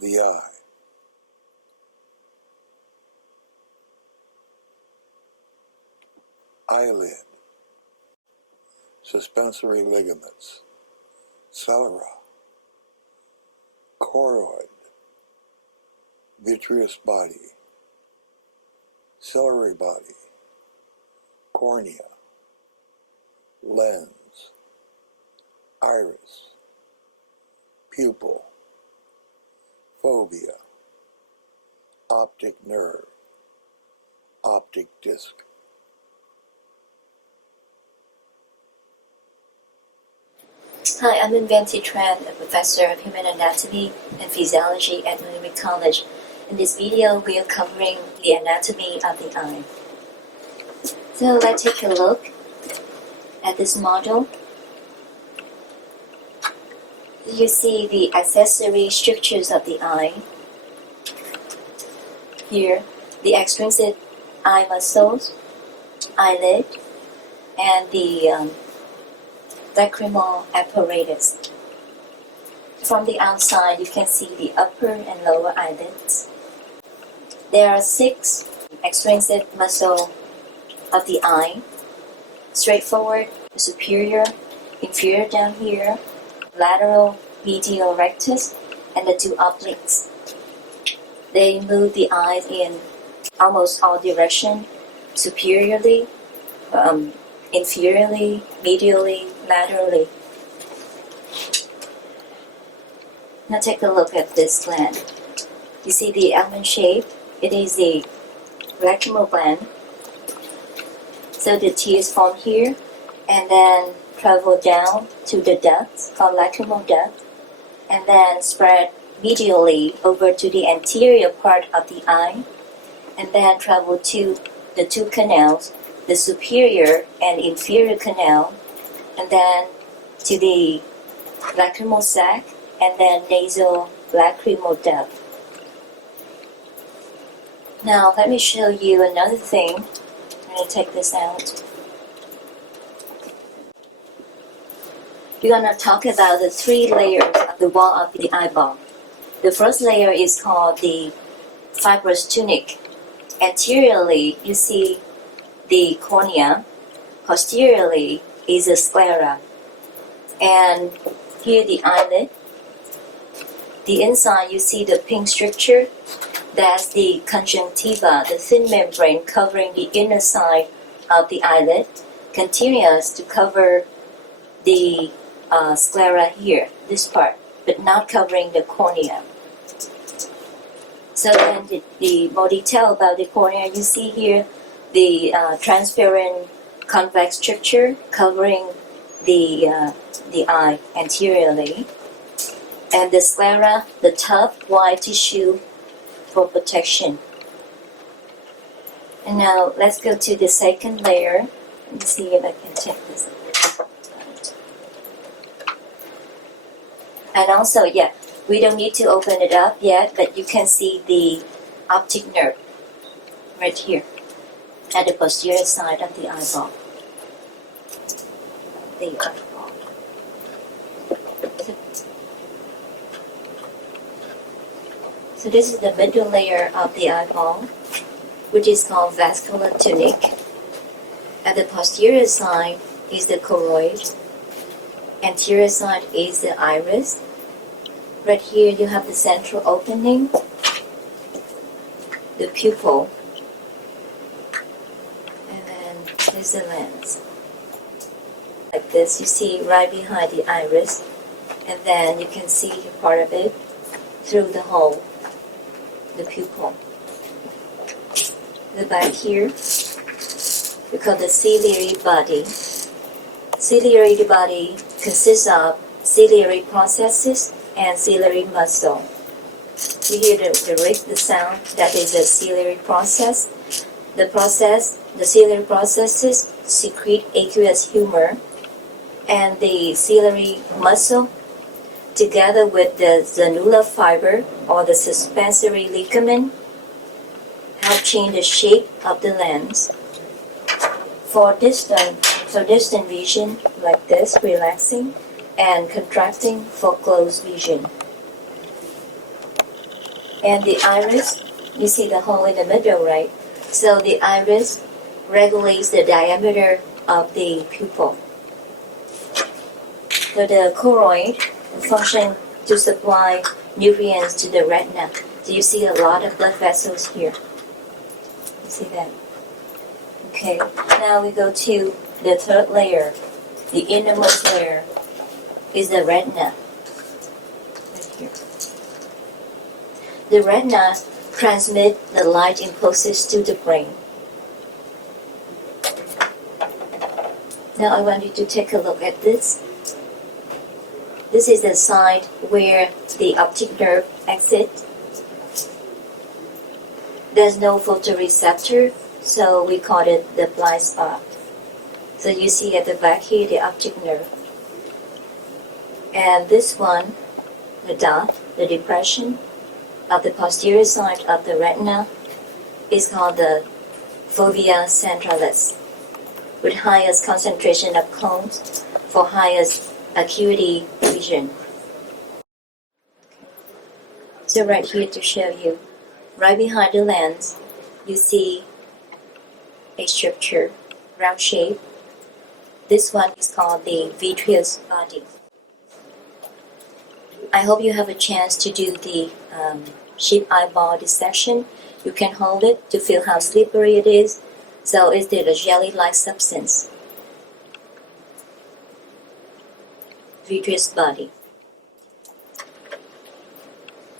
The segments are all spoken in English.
the eye. Eyelid, suspensory ligaments, sclera, choroid, vitreous body, ciliary body, cornea, lens, iris, pupil, fovea, optic nerve, optic disc. Hi, I'm Inventy Tran, a professor of human anatomy and physiology at Miami College. In this video, we are covering the anatomy of the eye. So let's take a look at this model. You see the accessory structures of the eye. Here, the extrinsic eye muscles, eyelid, and the lacrimal apparatus. From the outside, you can see the upper and lower eyelids. There are 6 extrinsic muscles of the eye: straightforward, superior, inferior down here, lateral, medial rectus, and the 2 obliques. They move the eyes in almost all directions: superiorly, inferiorly, medially, laterally. Now take a look at this gland. You see the almond shape? It is the lacrimal gland. So the tears form here and then travel down to the duct called lacrimal duct, and then spread medially over to the anterior part of the eye, and then travel to the 2 canals, the superior and inferior canal, and then to the lacrimal sac, and then nasal lacrimal duct. Now let me show you another thing. I'm going to take this out. We're going to talk about the 3 layers of the wall of the eyeball. The first layer is called the fibrous tunic. Anteriorly, you see the cornea. Posteriorly is the sclera. And here the eyelid. The inside, you see the pink structure. That's the conjunctiva, the thin membrane covering the inner side of the eyelid, continuous to cover the sclera here, this part, but not covering the cornea. So then the more detail about the cornea, you see here the transparent convex structure covering the eye anteriorly, and the sclera, the tough white tissue for protection. And now let's go to the second layer. Let me see if I can take this out. And also, we don't need to open it up yet, but you can see the optic nerve right here at the posterior side of the eyeball. The eyeball. So this is the middle layer of the eyeball, which is called vascular tunic. At the posterior side is the choroid. Anterior side is the iris. Right here you have the central opening, the pupil, and then there's the lens. Like this, you see right behind the iris, and then you can see part of it through the hole, the pupil. The back here, we call the ciliary body. Ciliary body consists of ciliary processes and ciliary muscle. You hear the sound, that is a ciliary process. The ciliary processes secrete aqueous humor, and the ciliary muscle, together with the zannular fiber or the suspensory ligament, help change the shape of the lens. For distant vision, like this, relaxing, and contracting for close vision. And the iris, you see the hole in the middle, right? So the iris regulates the diameter of the pupil. So the choroid function to supply nutrients to the retina. So you see a lot of blood vessels here. You see that? Okay, now we go to the third layer. The innermost layer is the retina. Right here. The retina transmits the light impulses to the brain. Now I want you to take a look at this. This is the side where the optic nerve exits. There's no photoreceptor, so we call it the blind spot. So you see at the back here the optic nerve. And this one, the dot, the depression of the posterior side of the retina, is called the fovea centralis, with highest concentration of cones for highest acuity vision. So right here to show you, right behind the lens, you see a structure, round shape. This one is called the vitreous body. I hope you have a chance to do the sheep eyeball dissection. You can hold it to feel how slippery it is. So it's the jelly-like substance. Vitreous body.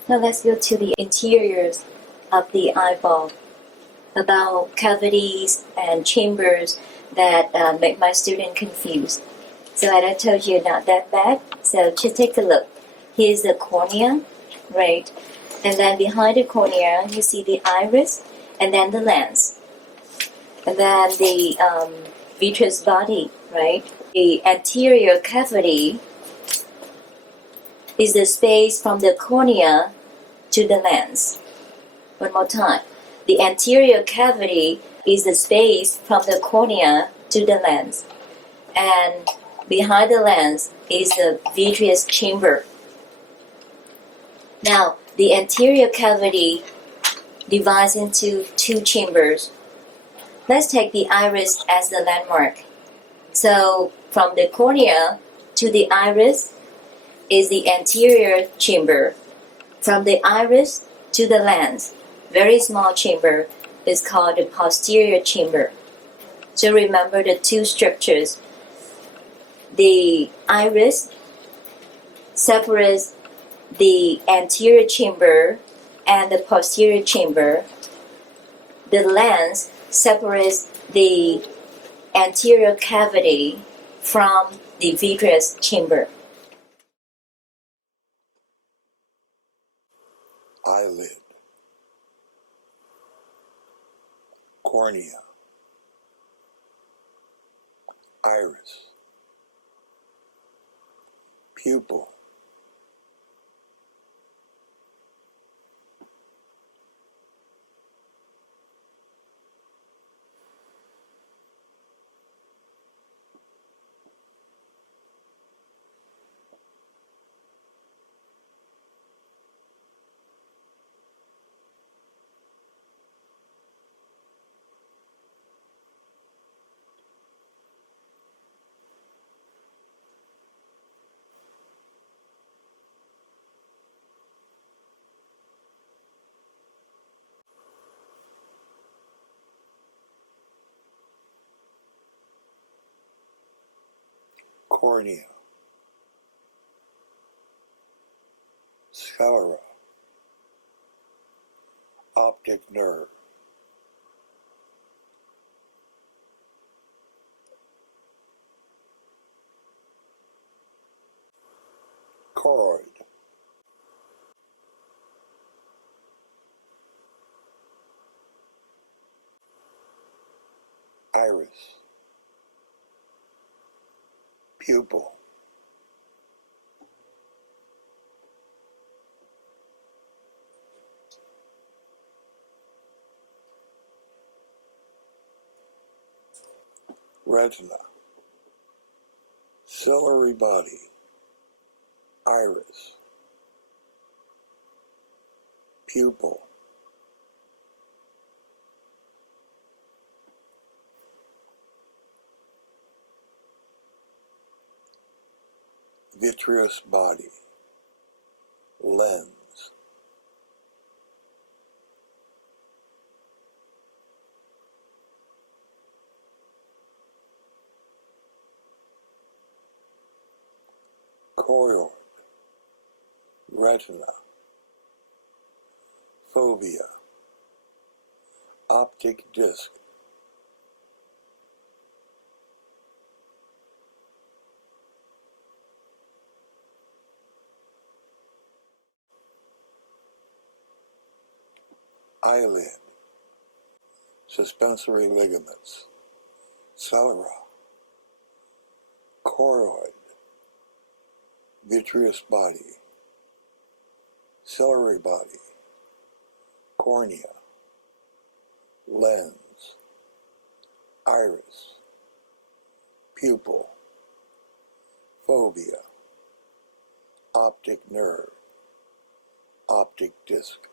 Now let's go to the interiors of the eyeball, about cavities and chambers that make my student confused. So as I told you, not that bad. So just take a look. Here's the cornea, right? And then behind the cornea, you see the iris, and then the lens. And then the vitreous body, right? The anterior cavity is the space from the cornea to the lens. One more time. The anterior cavity is the space from the cornea to the lens. And behind the lens is the vitreous chamber. Now, the anterior cavity divides into two chambers. Let's take the iris as the landmark. So, from the cornea to the iris is the anterior chamber. From the iris to the lens, very small chamber, is called the posterior chamber. So remember the two structures. The iris separates the anterior chamber and the posterior chamber. The lens separates the anterior cavity from the vitreous chamber. eyelid, cornea, iris, pupil, cornea, sclera, optic nerve, choroid, iris, pupil, retina, ciliary body, iris, pupil, vitreous body, lens, choroid, retina, fovea, optic disc, eyelid, suspensory ligaments, sclera, choroid, vitreous body, ciliary body, cornea, lens, iris, pupil, fovea, optic nerve, optic disc.